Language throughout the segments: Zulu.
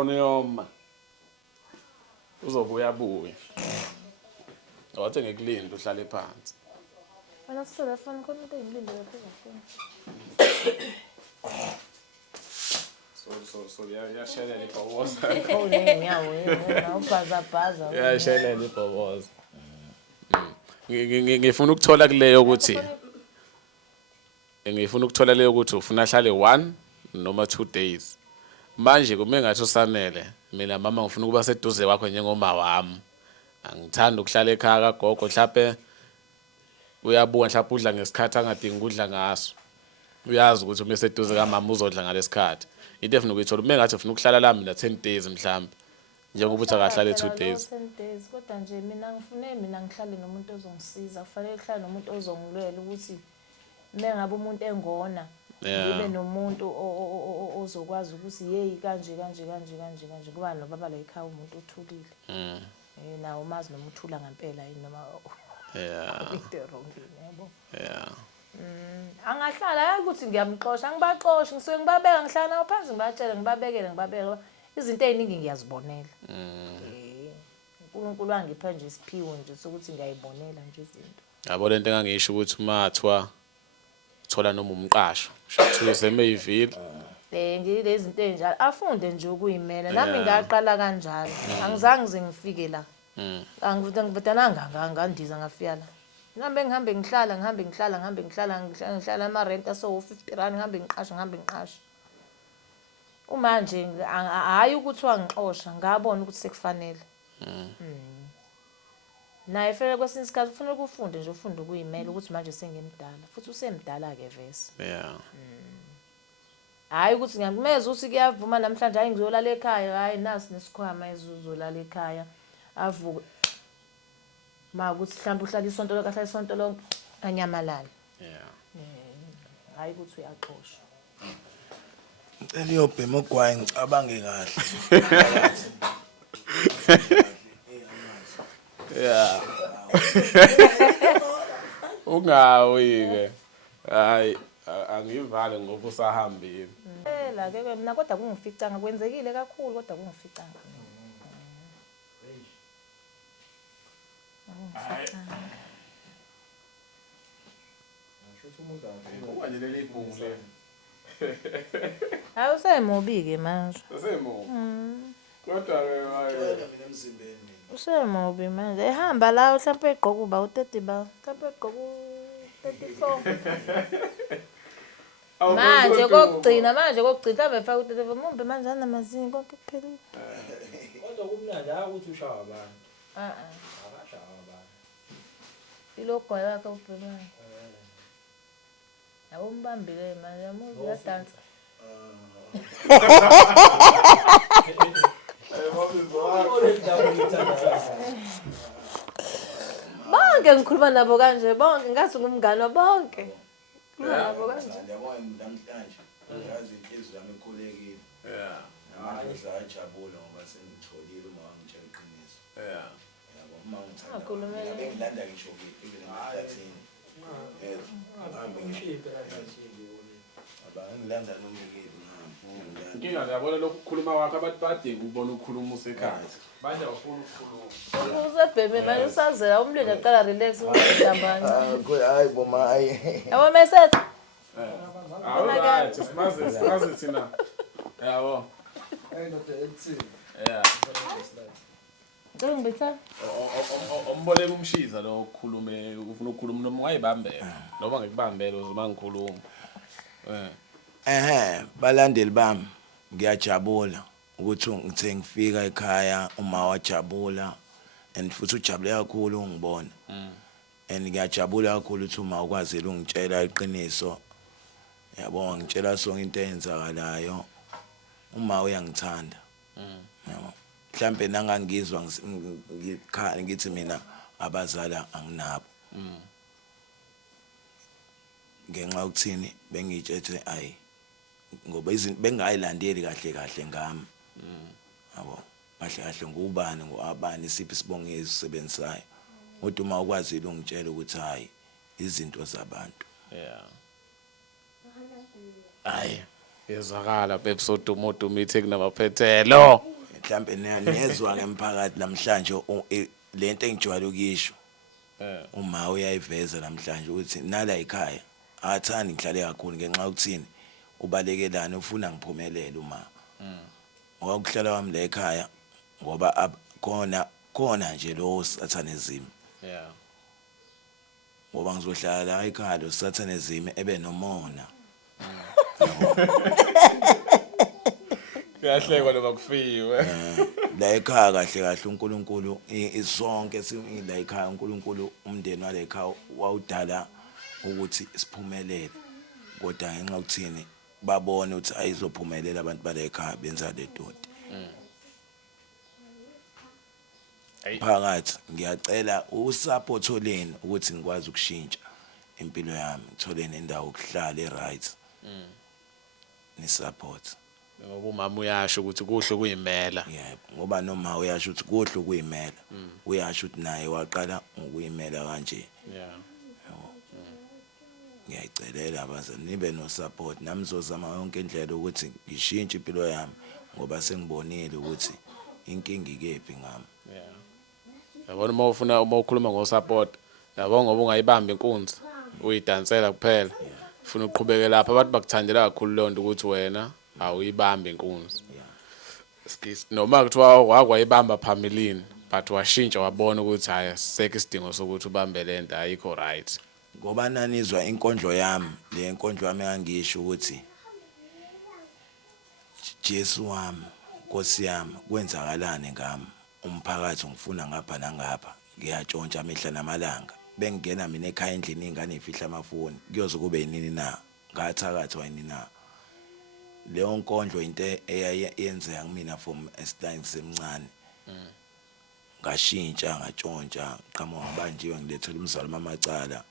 drone yoma uzobuya buye wathi ngikulinda uhlale phansi Wena selefoni khona into engilindele phezulu. so yashelela ibhoboza Oh nenyawo awubhaza. yashelela ibhoboza ngifuna ukuthola kuleyo ukuthi ufuna ahlale 1 noma 2 days manje kume ngathi usanele mina mama ngifuna ukuba seduze kwakho njengoma wami angithanda ukuhlala ekhaya kagogo mhlawumbe uyabuka mhlawumbe udla ngesikhathi angadingi ukudla ngaso uyazi ukuthi uma eseduze kamama uzodla ngalesikhathi into efuna ukuyithola uma ngathi ufuna ukuhlala la mina 10 days mhlawumbe njengoba uthi akahlale 2 days 10 days kodwa nje mina ngihlale nomuntu ozongisiza kufanele ngihlale nomuntu ozongilwela ukuthi mengabe umuntu engona ngibe nomuntu ozokwazi ukuthi hey kanje kuba nobaba la ekhaya umuntu othulile nawo mazi noma uthula ngempela yini noma yabo angahlala ukuthi ngiyamxoxa angibaxoshi ngisuke ngibabeka ngihlala nawo phansi ngibatshela ngibabeka izinto eziningi ngiyazibonela uNkulunkulu wangipha nje isiphiwo nje sokuthi ngiyayibonela nje izinto yabo lento engangisho ukuthi mathwa thola noma umqasho shothi semeyivile ngilezi zinto enjalo afunde nje ukuyimela nami ngaqala kanjalo angizange ngifike la angivudana ngandiza ngafika la ngihambe ngihlala ama rent aso 50 rand ngihambe ngiqasha uma nje hayi ukuthi wangixosha ngabona ukuthi sekufanele naye vele kwesinye isikhathi kufanele ufunde nje ufunde ukuyimela ukuthi manje sengimdala futhi usemdala ke vese hayi ukuthi ngiyameza ukuthi kuyavuma namhlanje hayi ngizolala ekhaya hayi nasi nesikhwama ezuzolala ekhaya avuke ukuthi mhlawumbe uhlala isonto lonke anyamalala hayi ukuthi uyaxoshwa ngicela iyobhema ogwayi ngicabange kahle ungawi-ke hayi angivale ngoba usahambile la ke mina kodwa kungificanga kwenzekile kakhulu kodwa kungificanga awusemubi-ke manje kodwa-ke mina emzimbeni usemubi manje ehamba la mhlawumbe egqoka uba u-30 ba mhlawumbe egqoka u-34 manje kokugcina mhlawumbe efaka u-34 mumbe manje anamazinyo konke kuphelile kodwa kumnandi hayi ukuthi ushawa abantu akashawa abantu ilogwayi wakhe ubhekwayo yabo umbambile manje yamuzi uyadansa bonke ngikhuluma nabo kanje bonke ngathi ngumngane bonke nabo kanje yabona namhlanje yazi inhliziyo yami ikhulekile namanje sajabula ngoba sengitholile uma ngitshela iqiniso yabo uma ngithanda ngilanda ngisho even emhlathini ngilanda noma inkinga ngiyabona lokhu ukukhuluma kwakho abantu badinga ukubona ukukhuluma usekhaya manje awufuni ukukhuluma usebheme manje usazela umlilo aqala relax ngidambanye hayi boma hayi yabo mesethi alright simaze thina yabo ayindoda ethini ngibetha omboleka umshiza lo ukukhulume ufuna ukukhuluma noma ungayibambela noma ngikubambele uzuma ngikhuluma balandeli bami ngiyajabula ukuthi ngithe ngifika ekhaya uma wajabula and futhi ujabule kakhulu ungibona and ngiyajabula kakhulu ukuthi uma ukwazile ungitshela iqiniso yabo ngitshela sonke into eyenzakalayo uma uyangithanda yabo mhlambe nangangizwa ngikhala ngithi mina abazala anginabo ngenxa ukuthini bengitshetse ayi ngoba izinto bengayilandeli kahle ngami yabo kahle ngubani ngoabani isiphi isibongezo sisebenzayo kodwa uma ukwazile ungitshela ukuthi hayi izinto zabantu hayi yezwakala episode umuntu umithe kunamaphethelo mhlambe niyezwa ngemphakathi namhlanje lento engijwayele ukuyisho uma uyayiveza namhlanje ukuthi nala ekhaya akathandi ngihlale kakhulu ngenxa yokuthini ubalekelana ufuna ngiphumelele uma ngoba ukuhlala kwami la ekhaya ngoba khona nje lo Satanism ngoba ngizohlala la ekhaya lo Satanism ebe nomona kuyahlekwa noma kufiwe la ekhaya kahle kahle uNkulunkulu isonke la ekhaya uNkulunkulu umndeni wale ekhaya wawudala ukuthi siphumelele kodwa ngenxa yokuthini babone ukuthi ayizophumelela abantu bale ekhaya benza le doti phakathi ngiyacela usupport oleni ukuthi ngikwazi ukushintsha impilo yami ngithole nendawo yokuhlala eright ni support ngoba umama uyasho ukuthi kuhle kuyimela yebo ngoba noma uyasho ukuthi kuhle ukuyimela uyasho ukuthi naye waqala ngokuyimela kanje ngiyayicelela abazali nibe no support nami ngizozama yonke indlela ukuthi ngishintshe impilo yami ngoba sengibonile ukuthi inkinga ikephi ngami yabona uma ukhuluma ngo support yabo ngoba ungayibamba inkunzi uyidansela kuphela ufuna uqhubeke lapha abantu bakuthandela kakhulu lonto ukuthi wena awuyibambe inkunzi noma kuthiwa wakwayibamba phambilini but washintsha wabona ukuthi hayi seke isidingo sokuthi ubambe lento ayikho right ngoba nanizwa inkondlo yami le nkondlo yami engangisho ukuthi Jesu wami Nkosi yami kwenzakalani ngami umphakathi ngifuna ngapha nangapha ngiyatshontsha amehla namalanga bengena mina ekhaya endlini ingane ifihla amafoni kuyoze kube yinini na ngathakathi wayini na leyo nkondlo into eyenzeka kumina from esitayini semncane ngashintsha ngatshontsha qhamuka ngibanjiwe ngilethela umzalo mamacala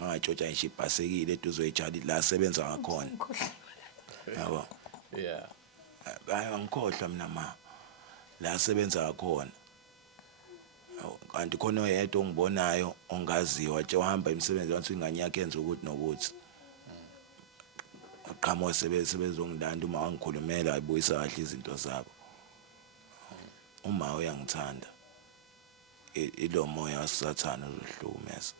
ngatshontsha ngisho ibhasekile eduze ejali la sebenza ngakhona yabo ngikhohlwa mina ma la sebenza ngakhona kanti khona oyedwa ongibonayo ongaziwa nje uhamba imisebenzi wathi ingane yakhe yenza ukuthi nokuthi aqhamuka sebezongilanda uma wangikhulumela ayibuyisa kahle izinto zabo uma uyangithanda ilo moya wasathana uzohlukumeza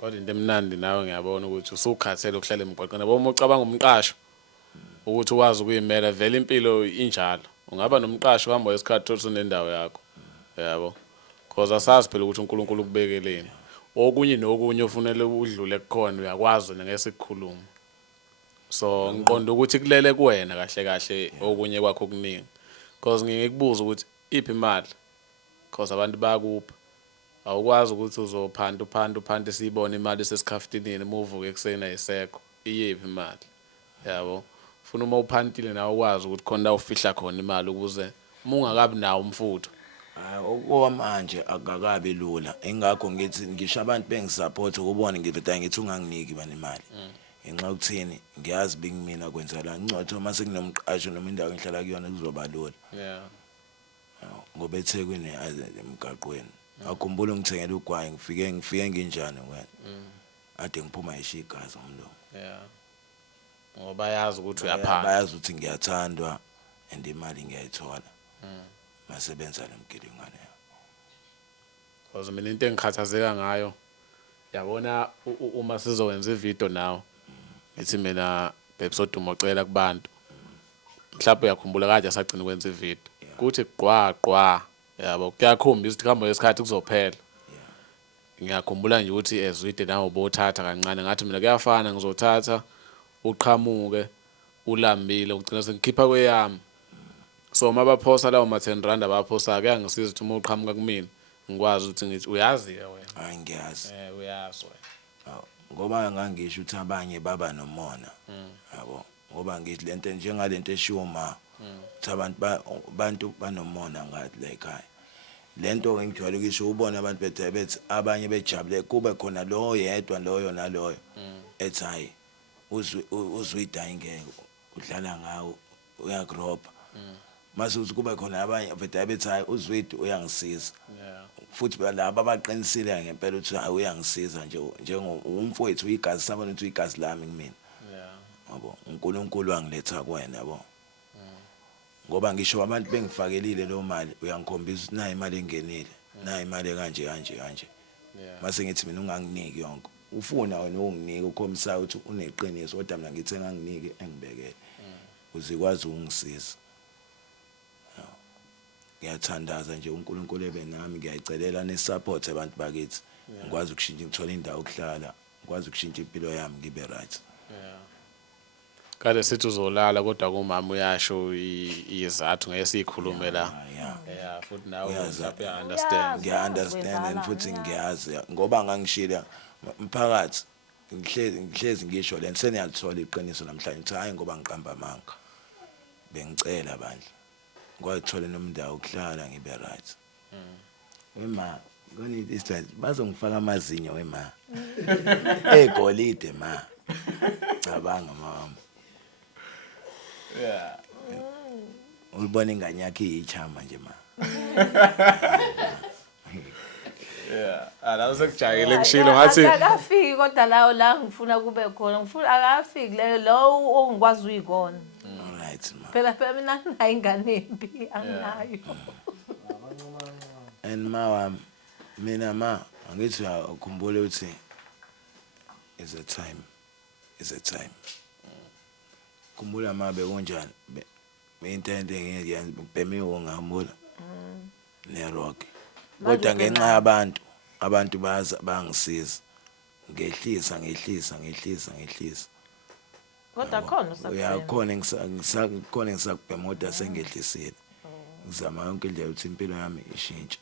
kodwa into emnandi nawe ngiyabona ukuthi usukhathele ukuhlala emgwaqeni yabo uma ucabanga umqasho ukuthi ukwazi ukuyimela vele impilo injalo ungaba nomqasho uhamba isikhathi usunendawo yakho yabo because asazi phela ukuthi uNkulunkulu ukubekeleni okunye nokunye ufunele udlule kukhona uyakwazi ngeke ukukhuluma so ngiqonda ukuthi kulele kuwena kahle kahle okunye kwakho okuningi because ngikubuza ukuthi iphi imali because abantu bayakupha awukwazi ukuthi uzophanda siyibone imali sesikhaftinini uvuke ekseni ayisekho iyephi imali yabo ufuna uma uphantile nawe ukwazi ukuthi khona ufihla khona imali ukuze uma ungakabi nawo umfutho okwamanje akakabi lula engakho ngithi ngisho abantu bengisupport ukubona ngiveda ngithi unganginiki bani imali ngenxa yokuthini ngiyazi bengimina kwenzala ngcotho uma sekunomqasho noma indawo engihlala kuyona kuzoba lula ngoba eThekwini emgaqweni akhumbula ngithengela ugwayi ngifike nginjani wena ade ngiphuma ishiya igazi umlomo ngoba yazi ukuthi uyaphanda bayazi ukuthi ngiyathandwa and imali ngiyayithola masebenza lemgilingane because mina into engikhathazeka ngayo yabona uma sizowenza ivideo nawo ngithi mina bebesoduma ocela kubantu mhlawumbe uyakhumbula kade asagcina ukwenza ivideo kuthi qwa yabo kuyakhombisa ukuthi kuhamba lesikhathi kuzophela ngiyakhumbula nje ukuthi ezwide nawo bothatha kancane ngathi mina kuyafana ngizothatha uqhamuke ulambile ugcina sengikhipha kweyami so mabaphosa lawo ma-R10 abaphosa kuyangisiza ukuthi uma uqhamuka kumina ngikwazi ukuthi ngithi uyazi ke wena hayi ngiyazi uyazi wena ngoba ngangisho ukuthi abanye baba nomona yabo ngoba ngithi lento njengalento eshuma ukuthi abantu banomona ngathi la ekhaya lento engijwayele ukisho ubona abantu bethi abanye bejabule kube khona lo yedwa loyo naloyo ethi hayi uzwida ingeke udlala ngawo uyagropa mase uthi kube khona abanye bethi hayi uzwidi uyangisiza futhi laba abaqinisile ngempela ukuthi hayi uyangisiza njengomfowethu uyigazi sabona ukuthi uyigazi lami kumina yabo uNkulunkulu wangiletha kuwena yabo ngoba ngisho abantu bengifakelile lo mali uyangikhombisa ukuthi nayi imali engenile nayi imali kanje kanje mase ngithi mina unganginiki yonke ufuna wena unginike ukhombisa ukuthi uneqiniso kodwa mina ngithi enganginike engibekele uzikwazi ukungisiza ngiyathandaza nje uNkulunkulu ebenami ngiyayicelela nesupport abantu bakithi ngikwazi ukushintsha ngithola indawo yokuhlala ngikwazi ukushintsha impilo yami ngibe right kade sithi uzolala kodwa kumama uyasho izathu ngeke sikhulume la futhi nawe understand ngiya-understand and futhi ngiyazi ngoba ngangishila mphakathi ngihlezi ngisho le seniyalithola iqiniso namhlanje ukuthi hhayi ngoba ngiqamba amanga bengicela bandla ngwayithola nomndawo ukuhlala ngibe right wema konidistra bazongifaka amazinyo wema egolide ma cabanga mama ulibona ingane yakhe iyichama nje ma la sekujayele kushilo ngathi akafiki kodwa la ngifuna kube khona ngifuna akafiki lo ongikwazi uyikona alright ma phela mina anginayo ingane embi anginayo and ma mina ma angithi ukhumbule ukuthi is a time khumbula ma bekunjani into engeke ngibhemiwe ngihambula nerock kodwa ngenxa abantu bangisiza ngehlisa kodwa khona uyakhona ngisakubhema kodwa sengehlisile ngizama yonke indlela ukuthi impilo yami ishintshe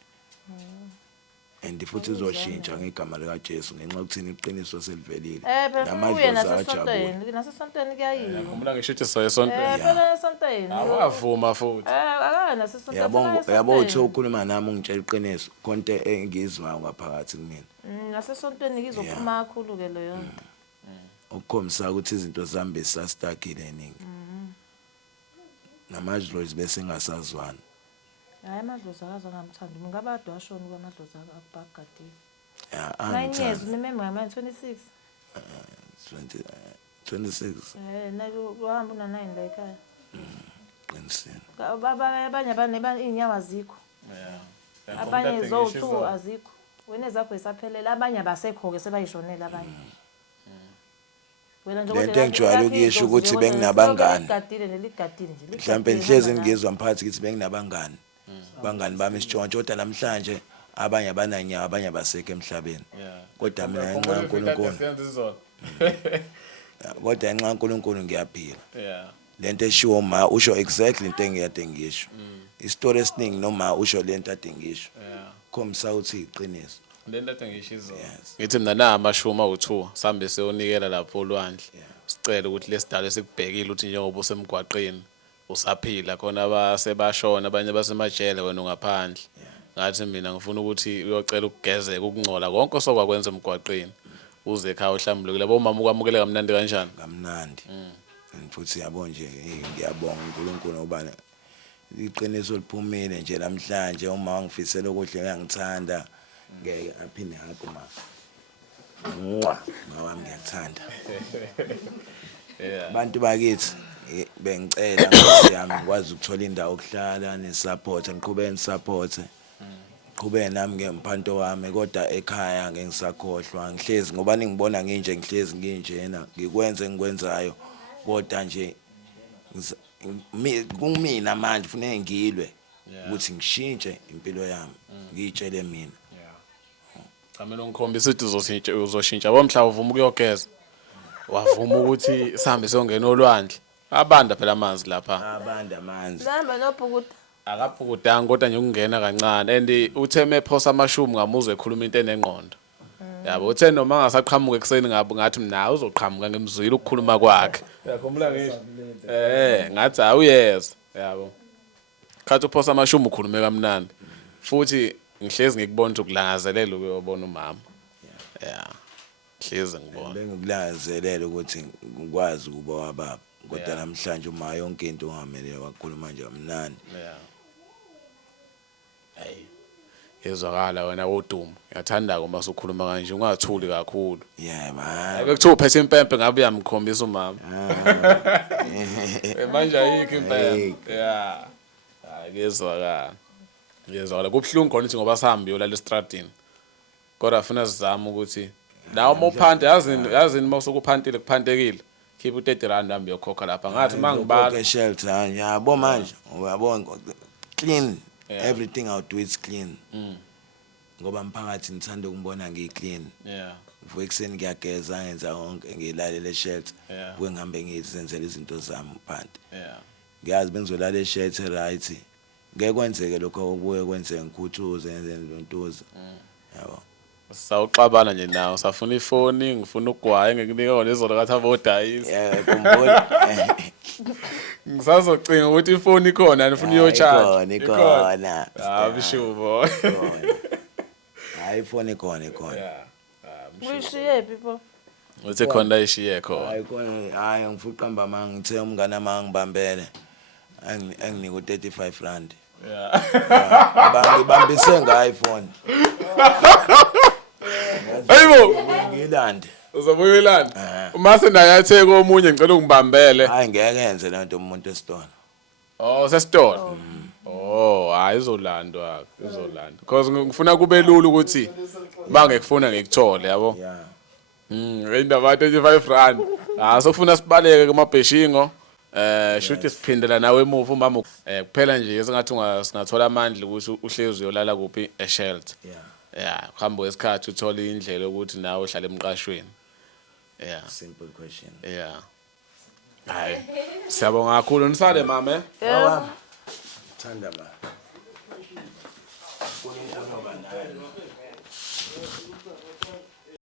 and futhi izoshintsha ngegama likaJesu ngenxa yokuthini iqiniso selivelile namadlozi ajabule nasesontweni kuyayini ngikhumbula ngisho ukuthi soye esontweni phela esontweni awavuma futhi akana sesontweni yabo uthi ukhuluma nami ungitshela iqiniso konke engizwayo ngaphakathi kumina nasesontweni ngizophuma kakhulu ke lo yonke ukukhombisa ukuthi izinto zami besastakile eningi namadlozi bese ngasazwana hayi amadlozi akaze ngamthanda ngingaba adwashona kwamadlozi akubagadile angithanda 9 years remember manje 26 nalu uhamba una 9 la ekhaya qinisile abanye inyawo azikho abanye zo2 azikho wena zakho isaphelela abanye abasekho ke sebayishonela abanye wena nje lento engijwayele ukuyisho ukuthi benginabangani neligadile nje mhlawumbe nihlezi ngizwa mphathi ukuthi benginabangani bangani bami isitshontsho kodwa namhlanje abanye abananyawo abanye basekho emhlabeni kodwa mina ngenxa kaNkulunkulu kodwa ngenxa kaNkulunkulu ngiyaphila lento eshiwo ma usho exactly into engiyade ngisho istory esiningi noma usho lento ade ngisho khombisa ukuthi iqiniso lento ade ngishizo ngithi mina na amashuma u2 sambe seyonikela lapho olwandle sicela ukuthi lesidalo esikubhekile ukuthi njengoba usemgwaqeni usaphila khona abasebashona abanye basemajele wena ungaphandle ngathi mina ngifuna ukuthi uyocela ukugezeka ukungcola konke osokwakwenza emgwaqeni uze ekhaya uhlambulukile labo mama ukwamukeleka kamnandi kanjani kamnandi futhi yabo nje ngiyabonga uNkulunkulu ngoba iqiniso liphumile nje namhlanje uma wangifisela okuhle ngiyangithanda ngeke aphinde hakho ma mawami ngiyakuthanda abantu bakithi bengicela ngosi yami ngikwazi ukuthola indawo okuhlala nesupport ngiqhubeke nisupport qhubeke nami ngemphanto wami kodwa ekhaya ngeke ngisakhohlwa ngihlezi ngoba ningibona nginje ngihlezi nginjena ngikwenze engikwenzayo kodwa nje kumina manje kufanele ngilwe ukuthi ngishintshe impilo yami ngiyitshele mina Camela ungikhombisa ukuthi uzoshintsha bomhla uvuma ukuyogeza wavuma ukuthi sihambe siyongena olwandle abanda phela amanzi lapha abanda amanzi Namba nobhukuda akaphukudanga kodwa nje ukungena kancane and utheme phosa amashumi ngamuzwe ekhuluma into enengqondo yabo uthe noma angasaqhamuka ekseni ngathi mina uzoqhamuka ngemzwile ukukhuluma kwakhe yakhumbula ngisho ngathi awuyeza yabo khathi uphosa amashumi ukhulume kamnandi futhi ngihlezi ngikubona ukuthi ukulangazelela ukuyobona umama hlezi ngibona bengikulangazelela ukuthi ngikwazi ukuba wababa kodwa namhlanje uma yonke into ungamele wakhuluma nje kamnandi ezwakala wena wodumo ngiyathanda uma usukhuluma kanje ungathuli kakhulu Yeah man. bekuthiwa uphethe impempe ngabe uyamkhombisa umama manje ayikho impempe yeah ngezwakala kubhlungu khona ukuthi ngoba sihambe yolala estradini kodwa afuna sizama ukuthi nawe uma uphante yazini uma usukuphantile kuphantekile khipha u-30 hambe uyokhokha lapha ngathi mangibala shelter yabo manje uyabona clean everything I do is clean ngoba mphakathi ngithanda ukubona ngiclean vuka ekseni ngiyageza ngenza konke ngilalele shelter vuke ngihambe ngizenzela izinto zami phansi ngiyazi bengizolala shelter right ngeke kwenzeke lokho obuye kwenzeke ngikhuthuze ngenze ntontoza yabo sawuxabana nje nawe safuna ifoni ngifuna ugwaye ngikunika kona izolo kathi abodayisi khumbula ngisazocinga ukuthi ifoni ikhona nifuna iyo-charge ikhona bishubo hayi ifoni ikhona uyishiye people uthi khona la ishiye khona hayi ngifuna uqamba manga ngithe umngane ama ngibambele enginika u-35 ngibambise ngayo-iphone hayibo ngiyilande uzobuya uyilanda uma senayatheka omunye ngicela ungibambele hayi ngeke yenze le nto umuntu esitolo sesitolo hayi izolandwa because ngifuna kube lula ukuthi bangekufuna ngikuthole yabo indaba ya R35 sokufuna sibaleke kumabheshingo shuthi siphindela nawe emuva umama kuphela nje esingathi singathola amandla ukuthi uhlezi uyolala kuphi eshelter kuhamba wesikhathi uthola indlela ukuthi nawe uhlale emqashweni simple question hayi siyabonga kakhulu nisale mama thanda ma